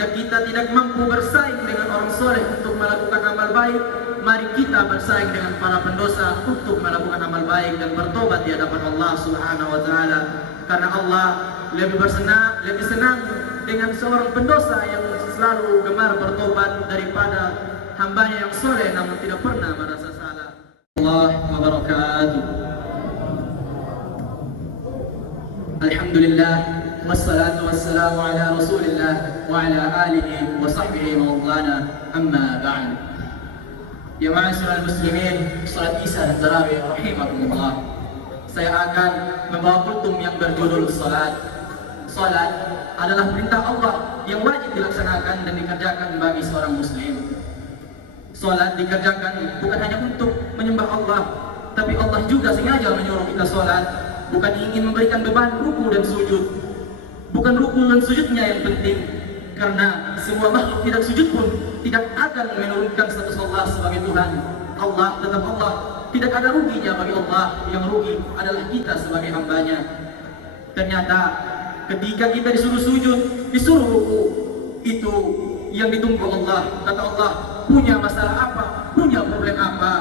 jika kita tidak mampu bersaing dengan orang soleh untuk melakukan amal baik, mari kita bersaing dengan para pendosa untuk melakukan amal baik dan bertobat di hadapan Allah Subhanahu wa taala. Karena Allah lebih senang dengan seorang pendosa yang selalu gemar bertobat daripada hambanya yang soleh namun tidak pernah merasa salah. Allah wabarakatuh. Alhamdulillah wassalatu wassalamu ala Rasulillah wa ala alihi wa sahbihi wa maulana, amma ba'd. Ya ma'asyiral muslimin, salat Isya dan tarawih rahimakumullah. Saya akan membawa kultum yang berjudul salat. Salat adalah perintah Allah yang wajib dilaksanakan dan dikerjakan bagi seorang muslim. Salat dikerjakan bukan hanya untuk menyembah Allah, tapi Allah juga sengaja menyuruh kita salat, bukan ingin memberikan beban ruku dan sujud. Bukan ruku dan sujudnya yang penting, karena semua makhluk tidak sujud pun tidak akan menurunkan status Allah sebagai Tuhan. Allah tetap Allah, tidak ada ruginya bagi Allah. Yang rugi adalah kita sebagai hambanya. Ternyata ketika kita disuruh sujud, disuruh ruku, itu yang ditunggu Allah. Kata Allah, punya masalah apa? Punya problem apa?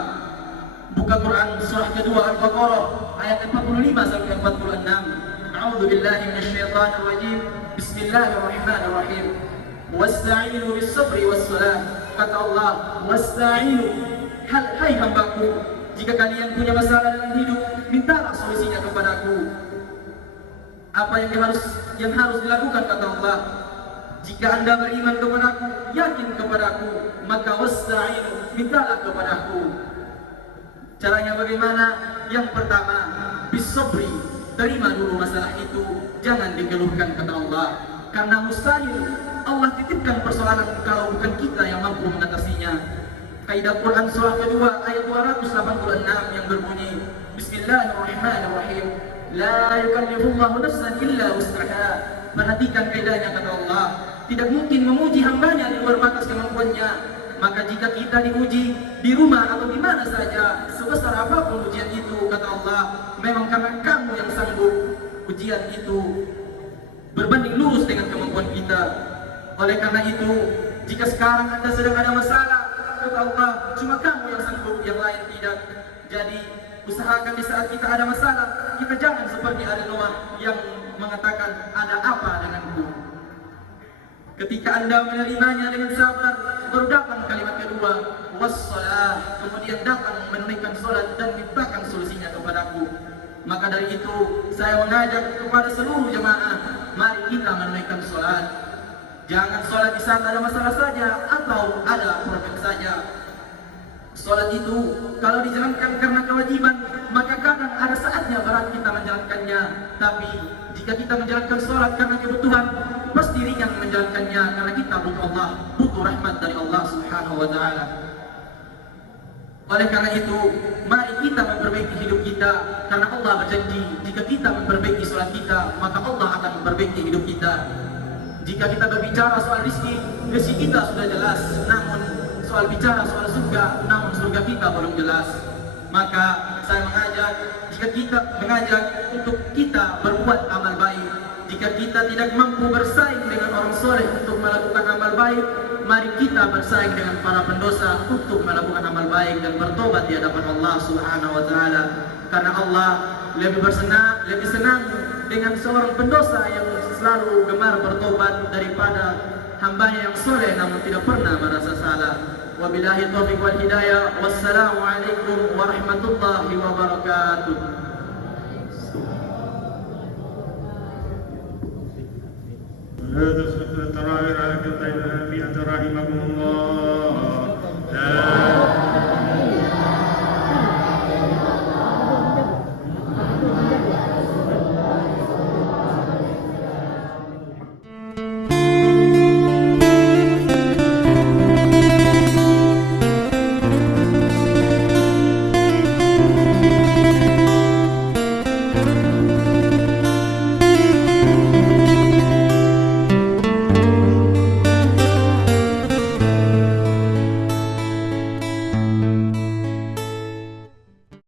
Buka Quran surah kedua Al-Baqarah ayat 45 sampai 46. A'udzu billahi minasyaitonir rajim. Bismillahirrahmanirrahim. Wasta'inu bis-sabri was-salah. Kata Allah, wasta'inu, hai hambaku, jika kalian punya masalah dalam hidup, mintalah solusinya kepadaku. Apa yang harus dilakukan, kata Allah? Jika Anda beriman kepadaku, yakin kepadaku, maka wasta'inu, mintalah kepadaku. Caranya bagaimana? Yang pertama, bis-sabri, terima dulu masalah itu, jangan dikeluhkan, kata Allah. Karena mustahil Allah titipkan persoalan kalau bukan kita yang mampu mengatasinya. Kaidah Quran surah kedua ayat 286 yang berbunyi, Bismillahirrahmanirrahim. La yukallifullahu nafsan illa wus'aha. Perhatikan kaidahnya, kata Allah. Tidak mungkin memuji hambanya di luar batas kemampuannya. Maka jika kita diuji di rumah atau di mana saja, sebesar apapun ujian itu, kata Allah, memang karena kamu yang sanggup. Ujian itu berbanding lurus dengan kemampuan kita. Oleh karena itu, jika sekarang Anda sedang ada masalah, kata Allah, cuma kamu yang sanggup, yang lain tidak. Jadi usahakan di saat kita ada masalah, kita jangan seperti ada Noah yang mengatakan, ada apa denganku? Ketika Anda menerimanya dengan sabar, baru datang kalimat kedua, wassalah, kemudian datang menunaikan sholat dan mintakan solusinya kepadaku. Maka dari itu, saya mengajak kepada seluruh jemaah, mari kita menunaikan sholat. Jangan sholat di saat ada masalah saja atau ada problem saja. Sholat itu kalau dijalankan karena kewajiban, maka kadang ada saatnya berat kita menjalankannya. Tapi jika kita menjalankan sholat karena kebutuhan, pasti ringan menjalankannya karena kita butuh Allah, butuh rahmat dari Allah Subhanahu wa taala. Oleh karena itu, mari kita memperbaiki hidup kita, karena Allah berjanji jika kita memperbaiki sholat kita, maka Allah akan memperbaiki hidup kita. Jika kita berbicara soal rezeki kita sudah jelas, namun soal bicara soal surga, namun surga kita belum jelas. Maka saya mengajak untuk kita berbuat amal baik. Jika kita tidak mampu bersaing dengan orang soleh untuk melakukan amal baik, mari kita bersaing dengan para pendosa untuk melakukan amal baik dan bertobat di hadapan Allah Subhanahu wa taala. Karena Allah lebih senang dengan seorang pendosa yang selalu gemar bertobat daripada hambanya yang soleh namun tidak pernah merasa salah. Wabillahi taufiq wal hidayah. Wassalamualaikum warahmatullahi wabarakatuh. هذا التراويح على كتاب الأنبياء رحمكم الله.